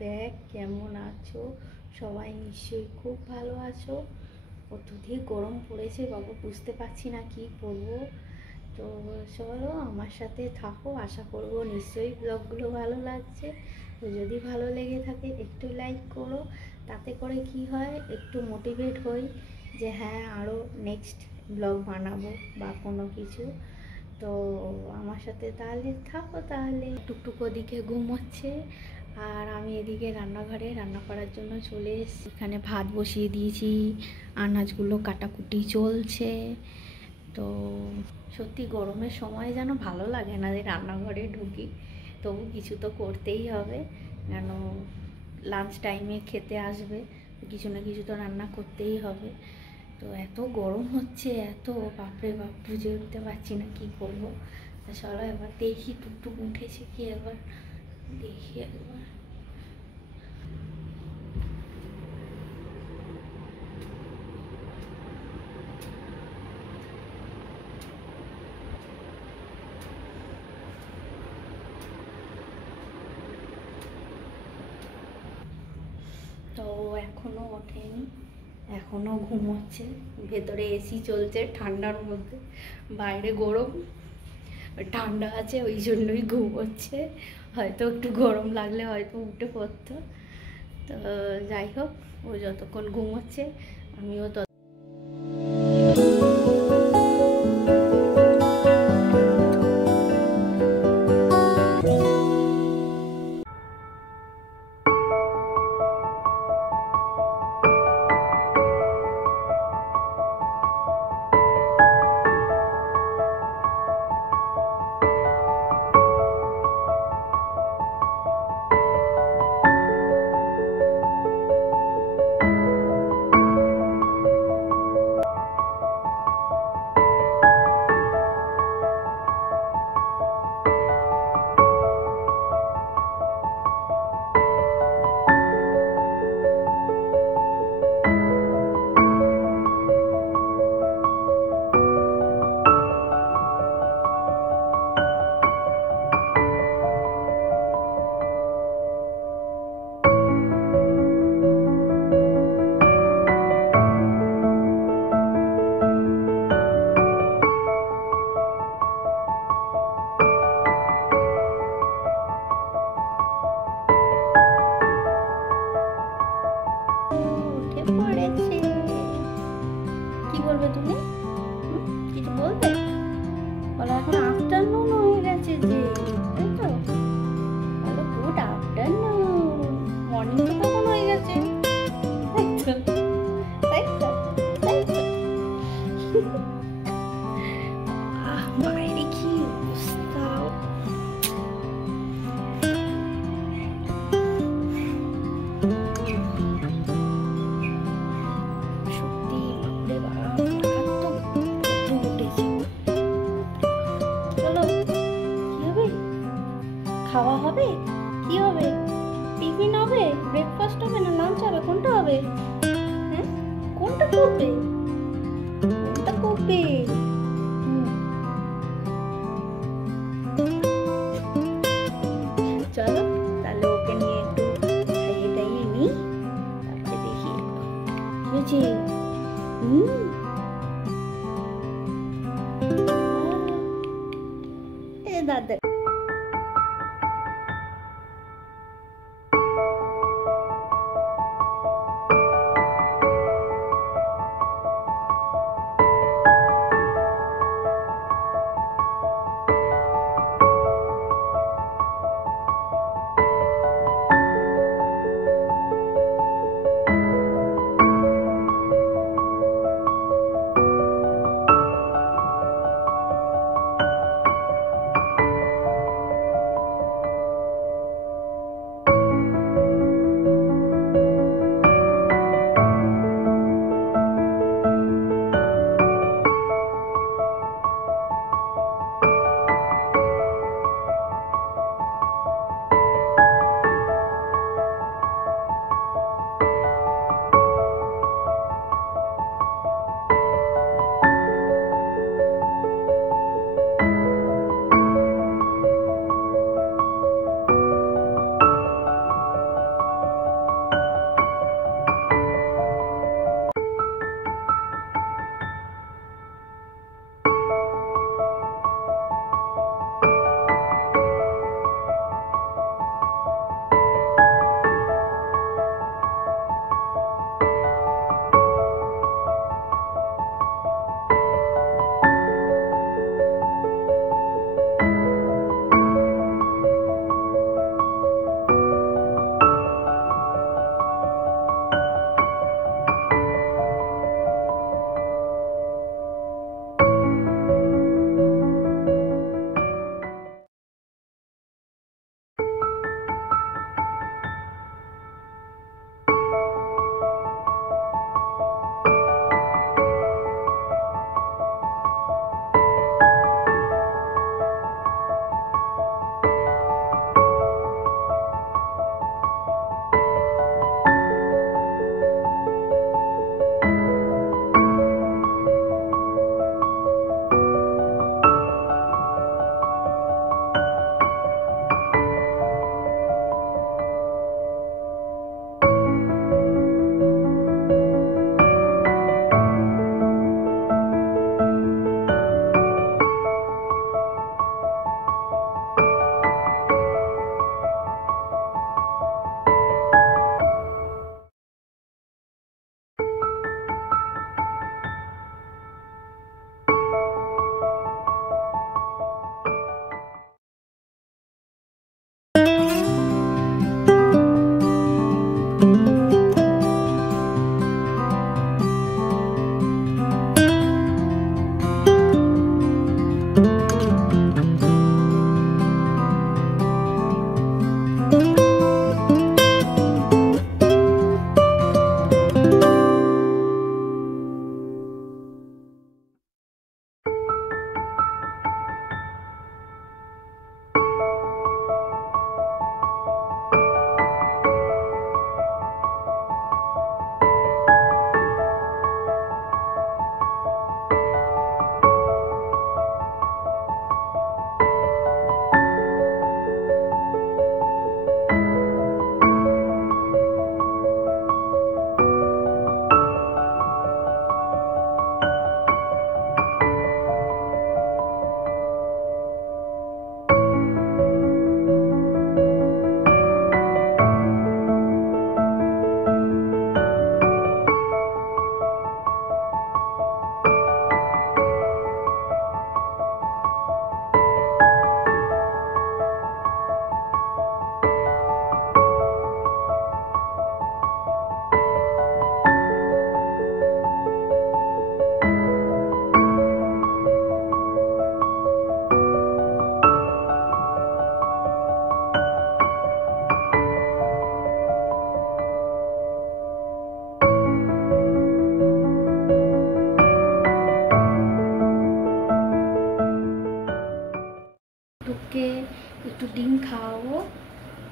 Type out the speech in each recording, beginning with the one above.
Back. কেমন আছো সবাই? নিশ্চয়ই খুব ভালো আছো। অত্যধিক গরম পড়েছে বাবা, বুঝতে পারছি না কি করবো। তো চলো আমার সাথে থাকো, আশা করবো নিশ্চয়ই ব্লগগুলো ভালো লাগছে। তো যদি ভালো লেগে থাকে একটু লাইক করো, তাতে করে কি হয় একটু মোটিভেট হই যে হ্যাঁ আরও নেক্সট ব্লগ বানাবো বা কোনো কিছু। তো আমার সাথে তাহলে থাকো। তাহলে টুকটুক ওদিকে ঘুমোচ্ছে আর আমি এদিকে রান্নাঘরে রান্না করার জন্য চলে এসেছি। এখানে ভাত বসিয়ে দিয়েছি, আনাজগুলো কাটাকুটি চলছে। তো সত্যি গরমের সময় যেন ভালো লাগে না যে রান্নাঘরে ঢুকি, তবু কিছু তো করতেই হবে, কেন লাঞ্চ টাইমে খেতে আসবে, কিছু না কিছু তো রান্না করতেই হবে। তো এত গরম হচ্ছে, এত বাপরে বাপ, বুঝে উঠতে পারছি না কি করবো। তা চলো এবার দেখি টুকটুক উঠেছে কি, এবার দেখি একবার। তো এখনো ওঠেনি, এখনো ঘুমোচ্ছে। ভেতরে এসি চলছে ঠান্ডার মধ্যে, বাইরে গরম, ঠান্ডা আছে ওই জন্যই ঘুমোচ্ছে। হয়তো একটু গরম লাগলে হয়তো উঠে পড়তো। তো যাই হোক, ও যতক্ষণ ঘুমোচ্ছে আমিও উঠে পড়েছে। কি বলবে তুমি? কিছু বলবে? বলো এখন আফটারনুন হয়ে গেছে যে, তাই তো? বলো গুড আফটারনুন। মর্নিং তো তখন হয়ে গেছে, তাই তো? তাই তো? তাই তো? বাইরে কি অবস্থা! সত্যি বাপরে বাপ, মারাত্মক গরম উঠেছে। চলো, কি হবে? খাওয়া হবে? কি হবে? টিফিন হবে, ব্রেকফাস্ট হবে, না লাঞ্চ হবে? কোনটা হবে? হ্যাঁ, কোনটা করবে? কোনটা করবে? চলো তাহলে ওকে নিয়ে একটু খাইয়ে টাইয়ে নিই, তারপরে দেখি বুঝি। এ দাদা,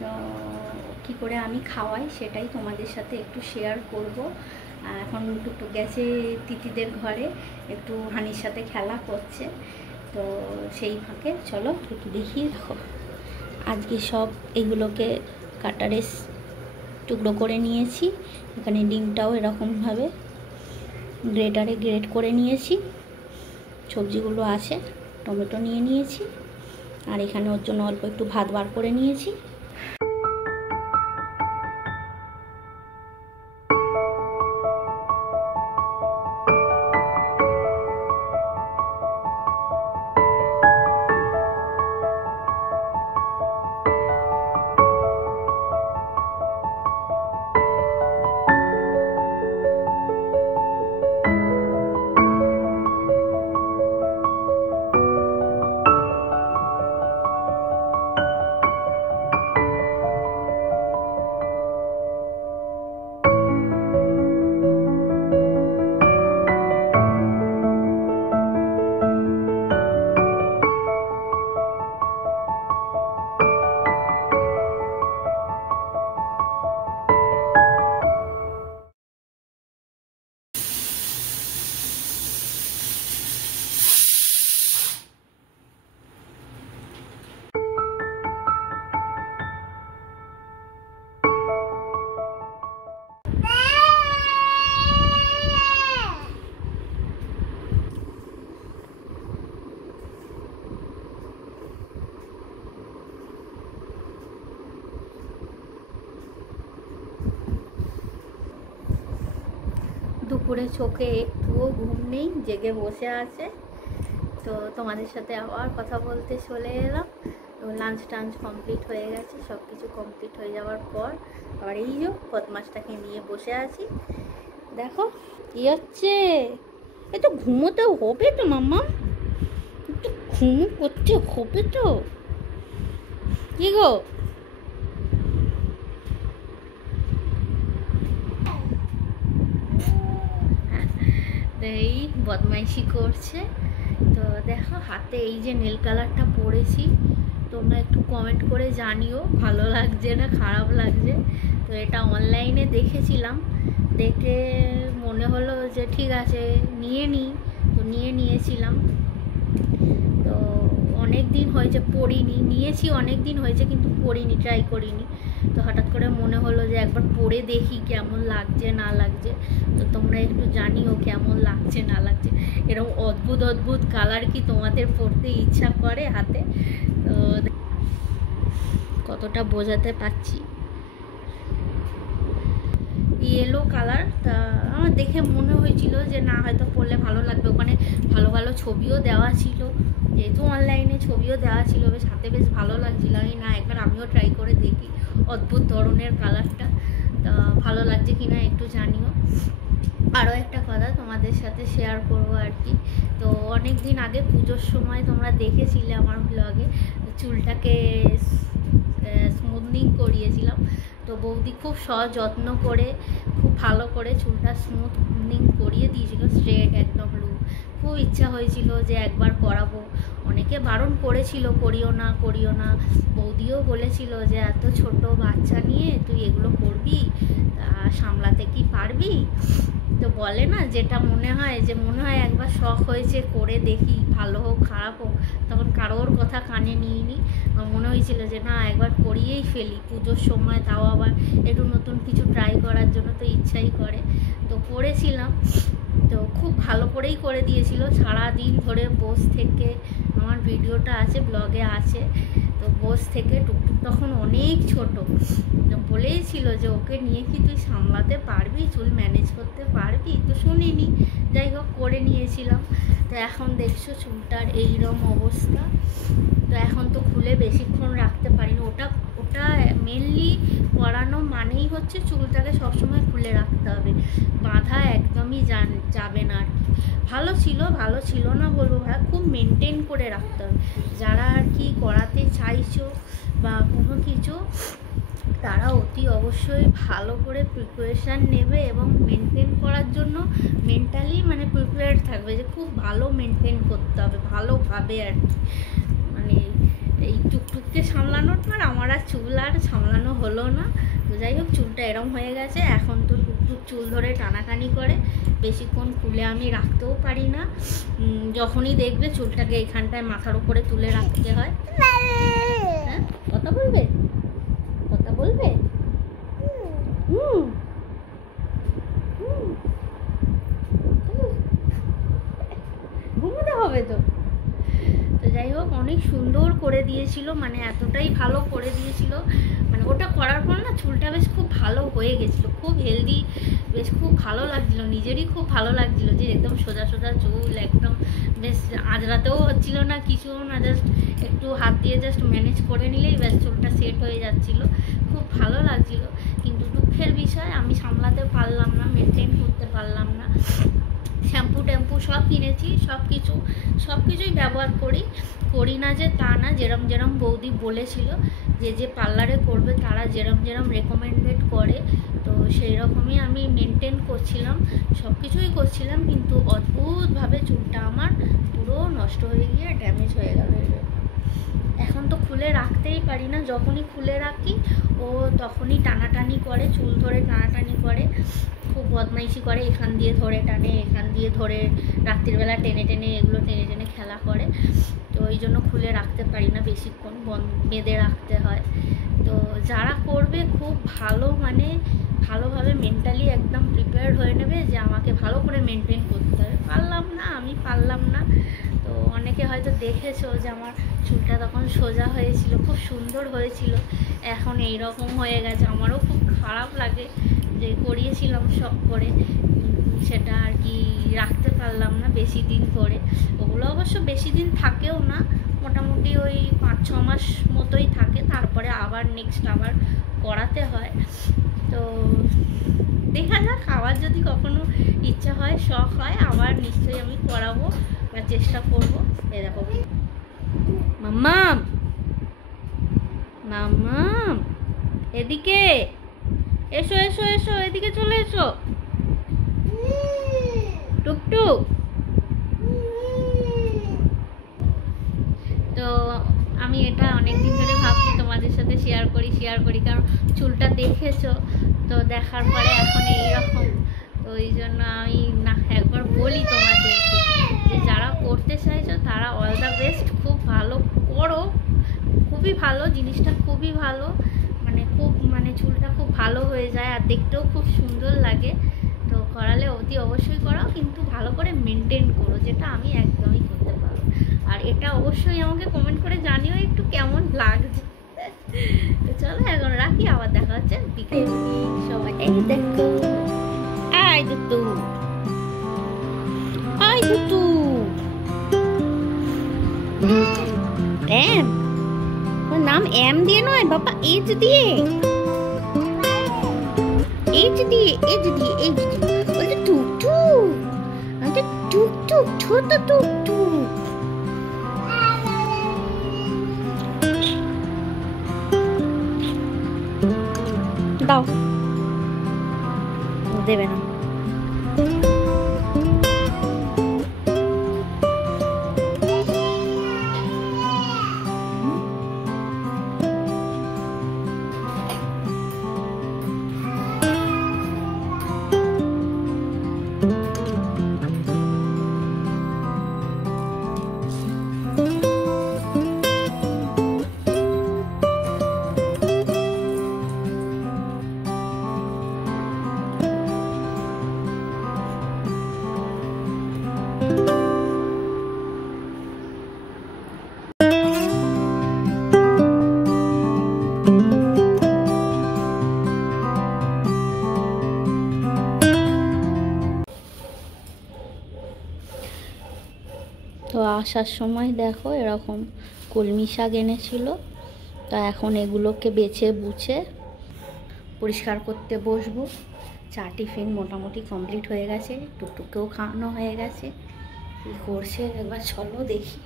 তো কী করে আমি খাওয়াই সেটাই তোমাদের সাথে একটু শেয়ার করব। এখন একটু গেছে তিতিদের ঘরে, একটু হানির সাথে খেলা করছে, তো সেই ফাঁকে চলো একটু দেখিয়ে দেখো। আজকে সব এগুলোকে কাটারে টুকরো করে নিয়েছি। এখানে ডিমটাও এরকমভাবে গ্রেটারে গ্রেট করে নিয়েছি। সবজিগুলো আছে, টমেটো নিয়ে নিয়েছি, আর এখানে ওর জন্য অল্প একটু ভাত বার করে নিয়েছি। দুপুরে চোখে একটুও ঘুম নেই, জেগে বসে আছে। তো তোমাদের সাথে আবার কথা বলতে চলে এলাম। তো লাঞ্চ টাঞ্চ কমপ্লিট হয়ে গেছে, সব কিছু কমপ্লিট হয়ে যাওয়ার পর আবার এই যে বদমাসটাকে নিয়ে বসে আছি। দেখো কি হচ্ছে, একটু ঘুমোতে হবে তো মাম্মা, একটু ঘুম করতে হবে তো। কি গো, এই বদমাইশি করছে। তো দেখো হাতে এই যে নীল কালারটা পরেছি, তোমরা একটু কমেন্ট করে জানিও ভালো লাগছে না খারাপ লাগছে। তো এটা অনলাইনে দেখেছিলাম, দেখে মনে হলো যে ঠিক আছে নিয়ে নিই, তো নিয়ে নিয়েছিলাম। তো অনেক দিন হয়েছে পরিনি, নিয়েছি অনেক দিন হয়েছে কিন্তু পরিনি, ট্রাই করিনি। তো হঠাৎ করে মনে হলো যে একবার পরে দেখি কেমন লাগছে না লাগছে। তো তোমরা একটু জানিও কেমন লাগছে না লাগছে। এরকম অদ্ভুত অদ্ভুত কালার কি তোমাদের পরতে ইচ্ছা করে হাতে? তো কতটা বোঝাতে পারছি, ইয়েলো কালার। তা আমার দেখে মনে হয়েছিল যে না হয়তো পরলে ভালো লাগবে, ওখানে ভালো ভালো ছবিও দেওয়া ছিল, যেহেতু অনলাইনে ছবিও দেওয়া ছিল, বেশ হাতে বেশ ভালো লাগছিল। আমি না একবার আমিও ট্রাই করে দেখি অদ্ভুত ধরনের কালারটা, তা ভালো লাগছে কি না একটু জানিও। আরও একটা কথা তোমাদের সাথে শেয়ার করবো আর কি। তো অনেক দিন আগে পুজোর সময় তোমরা দেখেছিলে আমার ব্লগে, চুলটাকে স্মুথনিং করিয়েছিলাম। তো বৌদি খুব সযত্ন করে খুব ভালো করে চুলটা স্মুথনিং করিয়ে দিয়েছিল, স্ট্রেট একদম লুক। খুব ইচ্ছা হয়েছিল যে একবার করাবো, অনেকে বারণ করেছিল করিও না করিও না। বৌদিও বলেছিল যে এত ছোট বাচ্চা নিয়ে তুই এগুলো করবি, সামলাতে কি পারবি? তো বলে না যেটা মনে হয়, যে মনে হয় একবার শখ হয়েছে করে দেখি, ভালো হোক খারাপ হোক, তখন কারোর কথা কানে নিইনি। মনে হয়েছিল যে না একবার করিয়েই ফেলি পুজোর সময়, তাও আবার একটু নতুন কিছু ট্রাই করার জন্য তো ইচ্ছাই করে। তো করেছিলাম, তো খুব ভালো করেই করে দিয়েছিল। সারাদিন ধরে বস থেকে, আমার ভিডিওটা আছে ব্লগে আছে, তো বস থেকে টুকটুক তখন অনেক ছোট, বলেই ছিল যে ওকে নিয়ে কি তুই সামলাতে পারবি, চুল ম্যানেজ করতে পারবি? তো শুনিনি, যাই হোক করে নিয়েছিলাম। তো এখন দেখছো চুলটার এইরকম অবস্থা। তো এখন তো খুলে বেশিক্ষণ রাখতে পারি না, ওটা ওটা মেনলি করানো মানেই হচ্ছে চুলটাকে সবসময় খুলে রাখতে হবে, বাঁধা একদমই যাবে না আর কি। ভালো ছিল না বলবো ভাই, খুব মেনটেন করে রাখতে হবে। যারা আর কি করাতে চাইছো বা কোনো কিছু, তারা অতি অবশ্যই ভালো করে প্রিপারেশান নেবে এবং মেনটেন করার জন্য মেন্টালি মানে প্রিপেয়ার্ড থাকবে, যে খুব ভালো মেনটেন করতে হবে ভালোভাবে আর কি। মানে এই টুকটুককে সামলানোর পর আমার আর চুল আর সামলানো হলো না। তো যাই হোক, চুলটা এরম হয়ে গেছে। এখন তো টুকটুক চুল ধরে টানাটানি করে, বেশিক্ষণ খুলে আমি রাখতেও পারি না। যখনই দেখবে চুলটাকে এখানটায় মাথার উপরে তুলে রাখতে হয়। হ্যাঁ, কথা বলবে, কথা বলবে। ঘুমোতে হবে তো। তো যাই হোক, অনেক সুন্দর করে দিয়েছিল, মানে এতটাই ভালো করে দিয়েছিল, মানে ওটা করার পর না চুলটা বেশ খুব ভালো হয়ে গেছিলো, খুব হেলদি, বেশ খুব ভালো লাগছিলো, নিজেরই খুব ভালো লাগছিলো যে একদম সোজা সোজা চুল, একদম বেশ আজরাতেও হচ্ছিল না, কিছুও না, জাস্ট একটু হাত দিয়ে জাস্ট ম্যানেজ করে নিলেই ব্যাস চুলটা সেট হয়ে যাচ্ছিলো, খুব ভালো লাগছিলো। কিন্তু দুঃখের বিষয়, আমি সামলাতে পারলাম না, মেনটেন করতে পারলাম না। শ্যাম্পু ট্যাম্পু সব কিনেছি, সব কিছুই ব্যবহার করি না যে তা না। যেরম বৌদি বলেছিল যে পার্লারে করবে তারা যেরম রেকমেন্ডেড করে, তো সেই রকমই আমি মেনটেন করছিলাম, সব কিছুই করছিলাম, কিন্তু অদ্ভুতভাবে চুলটা আমার পুরো নষ্ট হয়ে গিয়ে ড্যামেজ হয়ে গেল। এখন তো খুলে রাখতেই পারি না, যখনই খুলে রাখি ও তখনই টানাটানি করে, চুল ধরে টানাটানি করে, খুব বদমাইশি করে, এখান দিয়ে ধরে টানে, এখান দিয়ে ধরে, রাত্রিবেলা টেনে টেনে এগুলো টেনে টেনে খেলা করে। তো ওই জন্য খুলে রাখতে পারি না, বেশিক্ষণ বেঁধে রাখতে হয়। তো যারা করবে খুব ভালো, মানে ভালোভাবে মেন্টালি একদম প্রিপেয়ার হয়ে নেবে যে আমাকে ভালো করে মেনটেন করতে হবে। আমি পারলাম না। তো অনেকে হয়তো দেখেছো যে আমার চুলটা তখন সোজা হয়েছিল, খুব সুন্দর হয়েছিল, এখন এই রকম হয়ে গেছে। আমারও খুব খারাপ লাগে যে করিয়েছিলাম শখ করে, সেটা আর কি রাখতে পারলাম না বেশি দিন ধরে। ওগুলো অবশ্য বেশি দিন থাকেও না, মোটামুটি ওই 5-6 মাস মতোই থাকে, তারপরে আবার নেক্সট আবার করাতে হয়। তো দেখা যাক, আবার যদি কখনো ইচ্ছা হয়, শখ হয়, আবার নিশ্চয়ই আমি করাবো বা চেষ্টা করবো। এই দেখো মাম্মাম, মাম্মাম এদিকে এসো, এসো এসো, এদিকে চলে এসো টুকটুক। তো আমি এটা অনেকদিন ধরে ভাবছি তোমাদের সাথে শেয়ার করি, কারণ চুলটা দেখেছো, তো দেখার পরে এখন এইরকম, তো ওই জন্য আমি না একবার বলি তোমাদেরকে যে যারা করতে চাইছো তারা অল দ্য বেস্ট, খুব ভালো করো, খুবই ভালো জিনিসটা, খুবই ভালো, মানে চুলটা খুব ভালো হয়ে যায় আর দেখতেও খুব সুন্দর লাগে। তো করালে অতি অবশ্যই করাও, কিন্তু ভালো করে মেনটেন করো, যেটা আমি একদমই করতে পারবো। আর এটা অবশ্যই আমাকে কমেন্ট করে জানিও একটু কেমন লাগছে। তো চলো এখন রাখি, আবার দেখা হচ্ছে বিকেল। সবাই এই দেখো, আয় দুতু, আয় দুতু, এম নাম এম দিয়ে নয় বাবা, এইচ দিয়ে, এইচ দিয়ে, এইচ দিয়ে, এইচ দিয়ে বলতে টুকটুক, আমি টুকটুক, ছোট টুকটুক। দাও, দেবে না। তো আসার সময় দেখো এরকম কলমি শাক এনেছিল, তো এখন এগুলোকে বেছে বুছে পরিষ্কার করতে বসবো। চা টিফিন মোটামুটি কমপ্লিট হয়ে গেছে, টুকটুককেও খাওয়ানো হয়ে গেছে। কী করছে একবার চলো দেখি।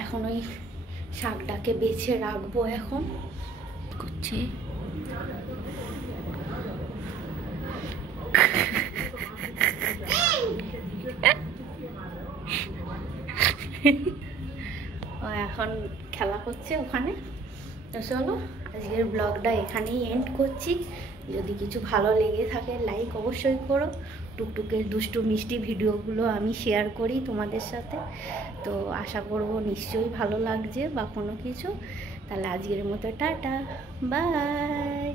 এখন ওই শাকটাকে বেছে রাখবো, এখন করছে। এখন খেলা করছে ওখানে। তো চলো আজকের ব্লগটা এখানেই এন্ড করছি। যদি কিছু ভালো লেগে থাকে লাইক অবশ্যই করো। টুকটুকের দুষ্টু মিষ্টি ভিডিওগুলো আমি শেয়ার করি তোমাদের সাথে, তো আশা করব নিশ্চয়ই ভালো লাগছে বা কোনো কিছু। তাহলে আজকের মতো টাটা, বাই।